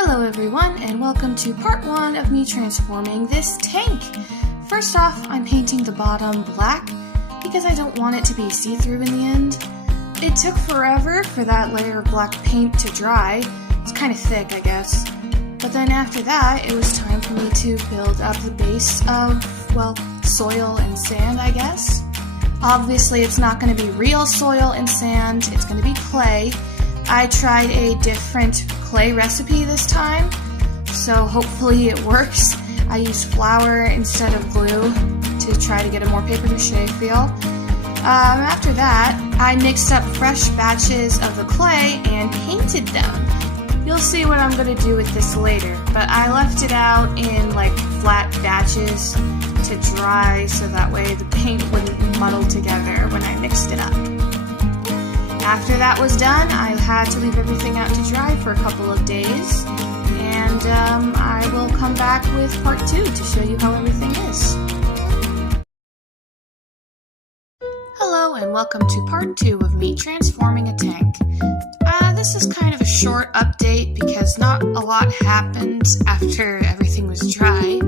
Hello everyone, and welcome to part 1 of me transforming this tank. First off, I'm painting the bottom black because I don't want it to be see-through in the end. It took forever for that layer of black paint to dry. It's kind of thick, I guess. But then after that, it was time for me to build up the base of, well, soil and sand, I guess. Obviously, it's not going to be real soil and sand, it's going to be clay. I tried a different clay recipe this time, so hopefully it works. I used flour instead of glue to try to get a more paper mache feel. After that, I mixed up fresh batches of the clay and painted them. You'll see what I'm going to do with this later, but I left it out in like flat batches to dry so that way the paint wouldn't muddle together when I mixed it up. After that was done, I had to leave everything out to dry for a couple of days, and I will come back with part 2 to show you how everything is. Hello and welcome to part 2 of me transforming a tank. This is kind of a short update because not a lot happened after everything was dry.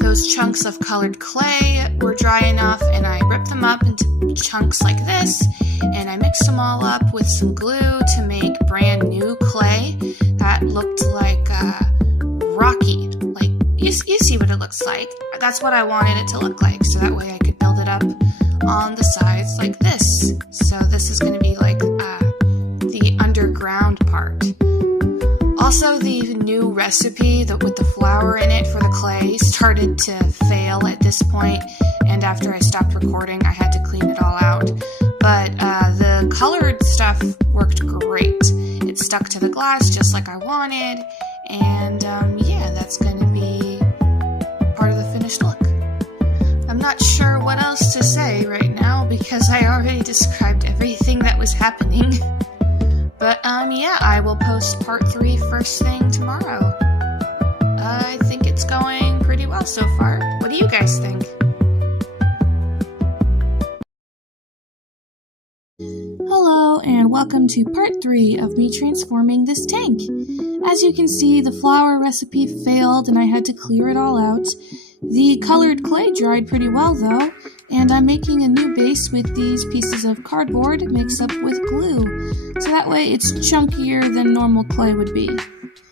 Those chunks of colored clay were dry enough and I ripped them up into chunks like this, and I mixed them all up with some glue to make brand new clay that looked like rocky. Like you see what it looks like. That's what I wanted it to look like, so that way I could build it up on the sides like this. So this is going to be like the underground part. Also, the new recipe with the flour in it for the clay started to fail at this point, and after I stopped recording, I had to clean it all out. But the colored stuff worked great. It stuck to the glass just like I wanted, and yeah, that's going to be part of the finished look. I'm not sure what else to say right now because I already described everything that was happening. But yeah, I will post part 3 first thing tomorrow. I think it's going pretty well so far. What do you guys think? Hello and welcome to part 3 of me transforming this tank. As you can see, the flour recipe failed and I had to clear it all out. The colored clay dried pretty well though, and I'm making a new base with these pieces of cardboard mixed up with glue, so that way it's chunkier than normal clay would be.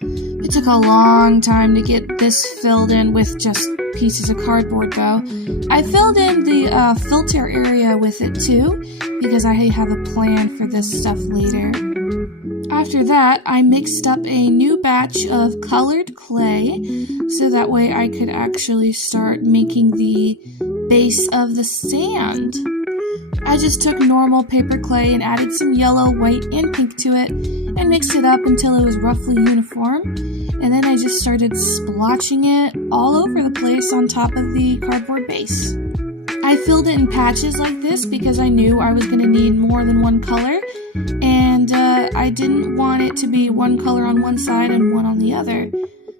It took a long time to get this filled in with just pieces of cardboard though. I filled in the filter area with it too, because I have a plan for this stuff later. After that, I mixed up a new batch of colored clay, so that way I could actually start making the base of the sand. I just took normal paper clay and added some yellow, white, and pink to it, and mixed it up until it was roughly uniform, and then I just started splotching it all over the place on top of the cardboard base. I filled it in patches like this because I knew I was going to need more than one color, and I didn't want it to be one color on one side and one on the other.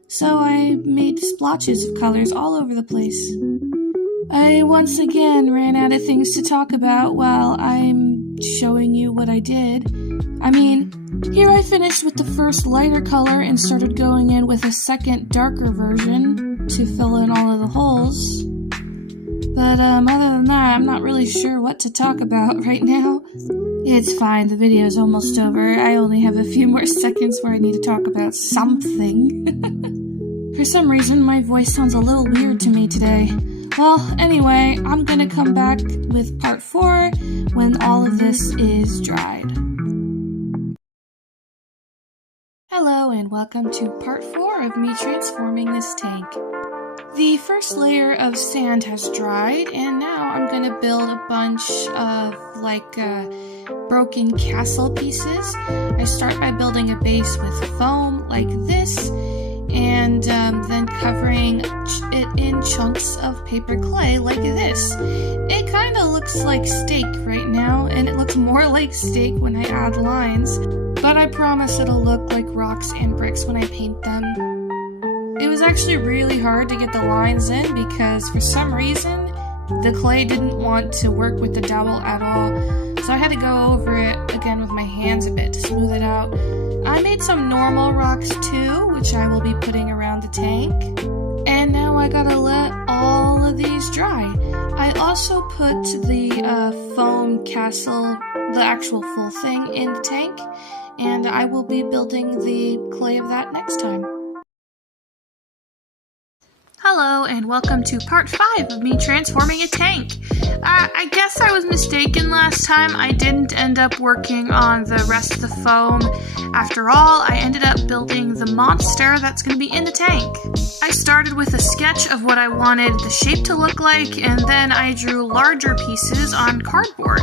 So I made splotches of colors all over the place. I once again ran out of things to talk about while I'm showing you what I did. I mean, here I finished with the first lighter color and started going in with a second darker version to fill in all of the holes. But other than that, I'm not really sure what to talk about right now. It's fine, the video's almost over. I only have a few more seconds where I need to talk about something. For some reason, my voice sounds a little weird to me today. Well, anyway, I'm gonna come back with part 4 when all of this is dried. Hello and welcome to part 4 of me transforming this tank. The first layer of sand has dried, and now I'm going to build a bunch of broken castle pieces. I start by building a base with foam like this, and then covering it in chunks of paper clay like this. It kind of looks like steak right now, and it looks more like steak when I add lines, but I promise it'll look like rocks and bricks when I paint them. It was actually really hard to get the lines in because for some reason the clay didn't want to work with the dowel at all, so I had to go over it again with my hands a bit to smooth it out. I made some normal rocks too, which I will be putting around the tank. And now I gotta let all of these dry. I also put the foam castle, the actual full thing, in the tank, and I will be building the clay of that next time. Hello, and welcome to part 5 of me transforming a tank. I guess I was mistaken last time. I didn't end up working on the rest of the foam. After all, I ended up building the monster that's going to be in the tank. I started with a sketch of what I wanted the shape to look like, and then I drew larger pieces on cardboard.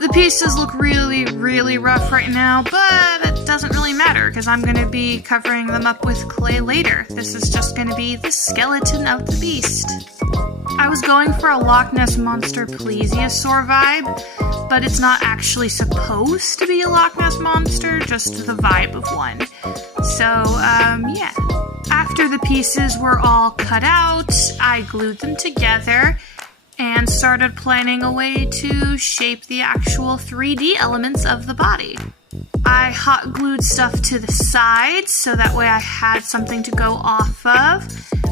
The pieces look really, really rough right now, but it doesn't really matter because I'm going to be covering them up with clay later. This is just going to be the skeleton of the beast. I was going for a Loch Ness Monster plesiosaur vibe, but it's not actually supposed to be a Loch Ness Monster, just the vibe of one. So, yeah. After the pieces were all cut out, I glued them together and started planning a way to shape the actual 3D elements of the body. I hot glued stuff to the sides so that way I had something to go off of.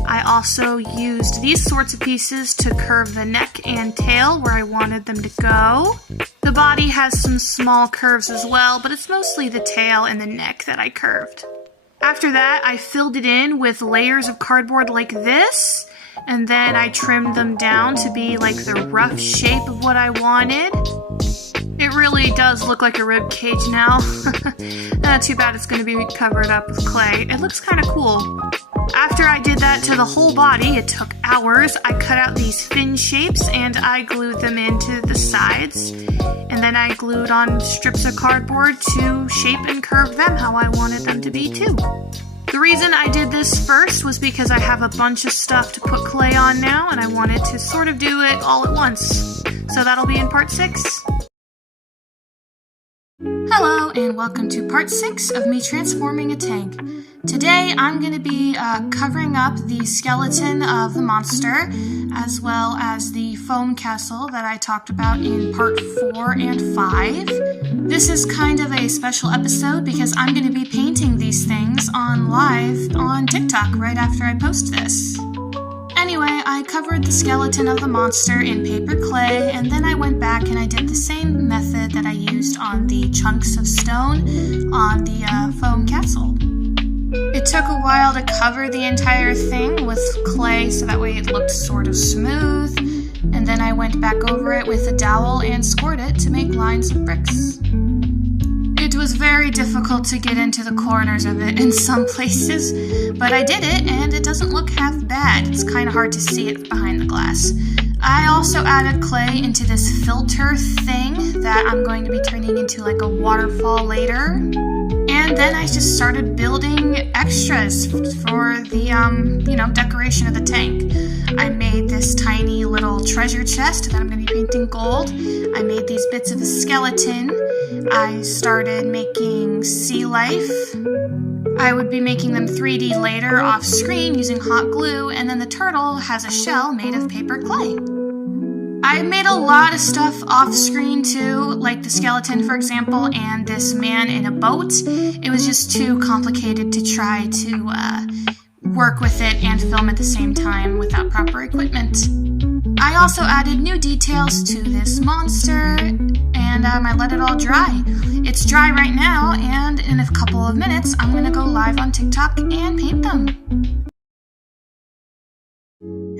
I also used these sorts of pieces to curve the neck and tail where I wanted them to go. The body has some small curves as well, but it's mostly the tail and the neck that I curved. After that, I filled it in with layers of cardboard like this, and then I trimmed them down to be like the rough shape of what I wanted. It really does look like a rib cage now. Too bad it's going to be covered up with clay. It looks kind of cool. After I did that to the whole body, it took hours. I cut out these fin shapes and I glued them into the sides. And then I glued on strips of cardboard to shape and curve them how I wanted them to be too. The reason I did this first was because I have a bunch of stuff to put clay on now, and I wanted to sort of do it all at once. So that'll be in part 6. Hello, and welcome to part 6 of me transforming a tank. Today I'm going to be covering up the skeleton of the monster, as well as the foam castle that I talked about in part 4 and 5. This is kind of a special episode because I'm going to be painting these things on live on TikTok right after I post this. Anyway, I covered the skeleton of the monster in paper clay, and then I went back and I did the same method that I used on the chunks of stone on the foam castle. It took a while to cover the entire thing with clay so that way it looked sort of smooth, and then I went back over it with a dowel and scored it to make lines of bricks. It was very difficult to get into the corners of it in some places, but I did it and it doesn't look half bad. It's kind of hard to see it behind the glass. I also added clay into this filter thing that I'm going to be turning into like a waterfall later. And then I just started building extras for the, decoration of the tank. I made this tiny little treasure chest that I'm going to be painting gold. I made these bits of a skeleton. I started making sea life. I would be making them 3D later off screen using hot glue, and then the turtle has a shell made of paper clay. I made a lot of stuff off screen too, like the skeleton, for example, and this man in a boat. It was just too complicated to try to work with it and film at the same time without proper equipment. I also added new details to this monster, and I let it all dry. It's dry right now, and in a couple of minutes, I'm going to go live on TikTok and paint them.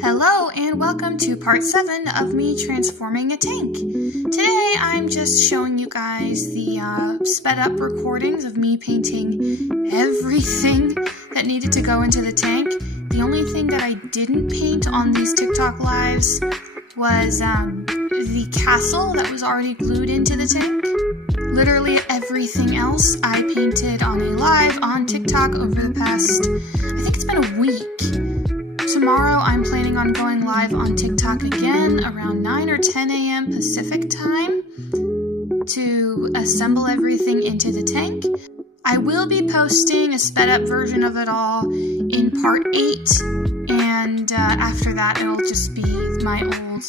Hello, and welcome to part 7 of me transforming a tank. Today, I'm just showing you guys the sped up recordings of me painting everything that needed to go into the tank. The only thing that I didn't paint on these TikTok lives was the castle that was already glued into the tank. Literally everything else I painted on a live on TikTok over the past, I think it's been a week. Tomorrow I'm planning on going live on TikTok again around 9 or 10 a.m. Pacific time to assemble everything into the tank. I will be posting a sped up version of it all in part 8, and after that it'll just be my old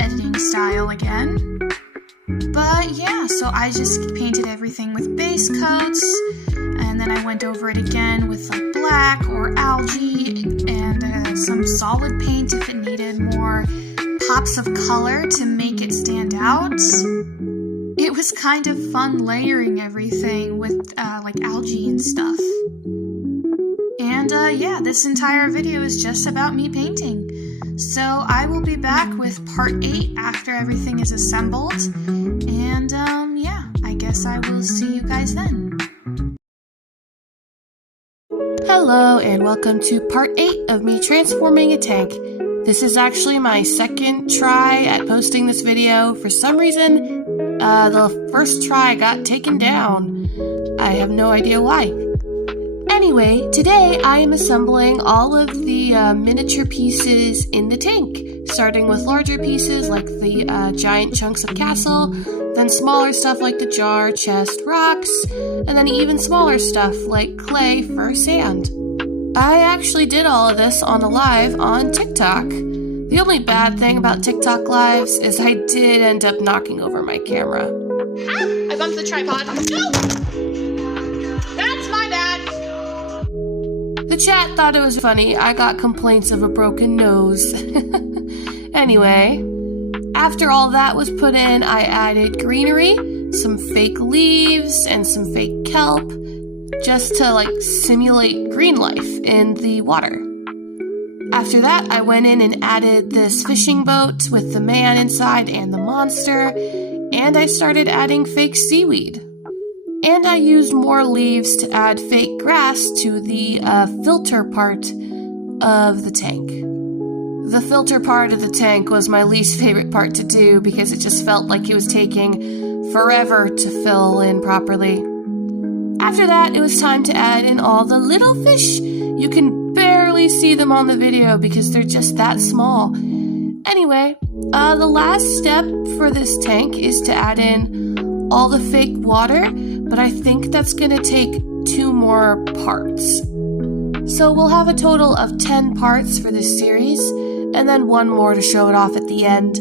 editing style again. But yeah, so I just painted everything with base coats, and then I went over it again with like black or algae and some solid paint if it needed more pops of color to make it stand out. It was kind of fun layering everything with like algae and stuff. And yeah, this entire video is just about me painting. So I will be back with part 8 after everything is assembled. And yeah, I guess I will see you guys then. Hello and welcome to part 8 of me transforming a tank. This is actually my second try at posting this video. For some reason, the first try got taken down. I have no idea why. Anyway, today I am assembling all of the miniature pieces in the tank, starting with larger pieces like the giant chunks of castle, then smaller stuff like the jar, chest, rocks, and then even smaller stuff like clay for sand. I actually did all of this on a live on TikTok. The only bad thing about TikTok lives is I did end up knocking over my camera. Ah! I bumped the tripod. No! That's my bad! The chat thought it was funny. I got complaints of a broken nose. Anyway, after all that was put in, I added greenery, some fake leaves, and some fake kelp, just to like simulate green life in the water. After that, I went in and added this fishing boat with the man inside and the monster, and I started adding fake seaweed. And I used more leaves to add fake grass to the filter part of the tank. The filter part of the tank was my least favorite part to do because it just felt like it was taking forever to fill in properly. After that, it was time to add in all the little fish. You can barely see them on the video because they're just that small. Anyway, the last step for this tank is to add in all the fake water, but I think that's gonna take 2 more parts. So we'll have a total of 10 parts for this series, and then 1 more to show it off at the end.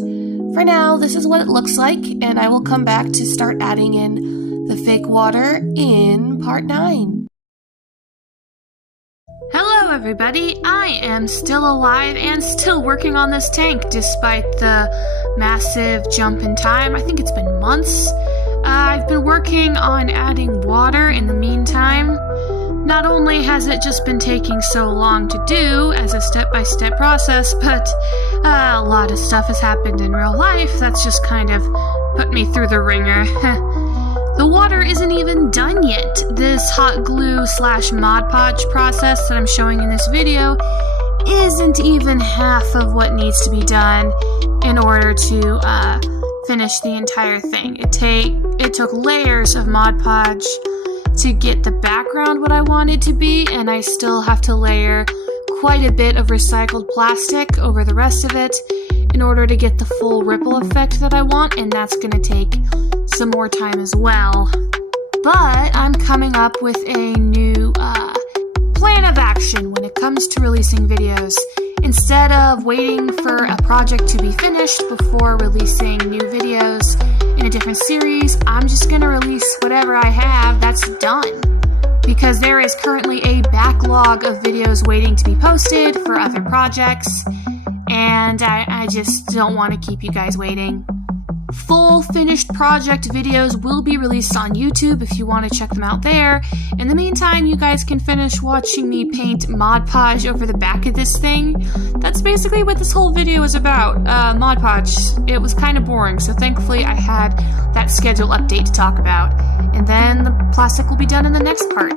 For now, this is what it looks like, and I will come back to start adding in the fake water in part 9. Hello everybody, I am still alive and still working on this tank despite the massive jump in time. I think it's been months. I've been working on adding water in the meantime. Not only has it just been taking so long to do as a step-by-step process, but a lot of stuff has happened in real life that's just kind of put me through the ringer. The water isn't even done yet. This hot glue / Mod Podge process that I'm showing in this video isn't even half of what needs to be done in order to finish the entire thing. It took layers of Mod Podge to get the background what I want it to be, and I still have to layer quite a bit of recycled plastic over the rest of it in order to get the full ripple effect that I want, and that's gonna take some more time as well. But I'm coming up with a new plan of action when it comes to releasing videos. Instead of waiting for a project to be finished before releasing new videos in a different series, I'm just gonna release whatever I have that's done. Because there is currently a backlog of videos waiting to be posted for other projects, and I just don't want to keep you guys waiting. Full finished project videos will be released on YouTube if you want to check them out there. In the meantime, you guys can finish watching me paint Mod Podge over the back of this thing. That's basically what this whole video is about, Mod Podge. It was kind of boring, so thankfully I had that schedule update to talk about. And then the plastic will be done in the next part.